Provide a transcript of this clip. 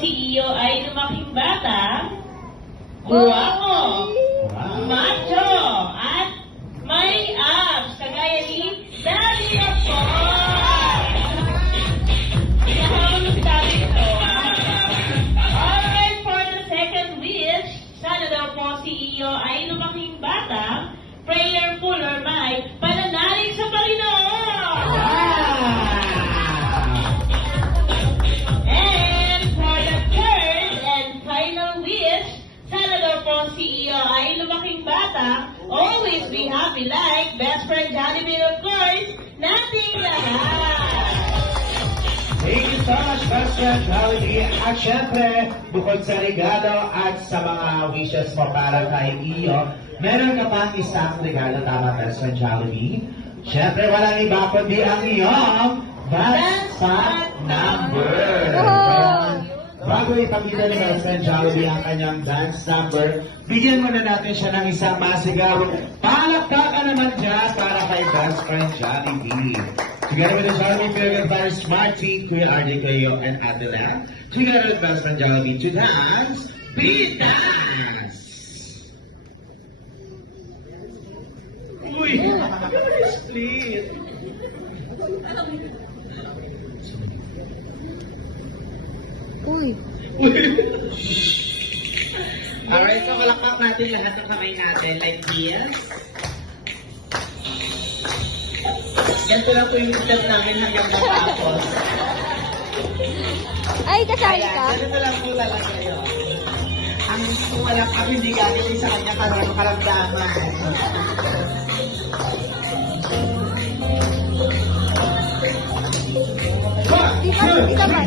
si Iyo ay lumaking bata, guwapo, macho, at may abs, kagaya ni Daddy Apple. Nakakalo si Daddy ito. Alright, for the second wish, sana daw po si Iyo ay lumaking bata, prayerful or may pananalig sa Panginoon. And for the third and final wish, sana daw po si Iyo ay lumaking bata, always be happy like best friend Jollibee, of course, nating lahat. Thank you so much, Best Friend Jollibee. At syempre, bukod sa regalo at sa mga wishes mo para kay Iyo, meron ka pang isang regalo, tama, Best Friend Jollibee? Syempre, walang iba kundi ang iyong Best Spot Number. Bago ipakita ni Best Friend Jollibee ang kanyang dance number, bigyan muna natin siya ng isang masigawang palakpakan naman dyan para kay Best Friend Jollibee. Together with the Jollibee Feel Good Fire Smart Team, Kuya RJ Kayo and Adela, together with Best Friend Jollibee to dance, beat dance! Uy! Split! Uy. Alright, so malakpak natin lahat ng kamay natin like this. Ganito lang po yung step namin hanggang matapos. Ay, kasali Kaya, ka? ganito lang po talaga yun. Ang kung wala ka, hindi galing sa kanya karoon karamdaman. Di ba? Di naman.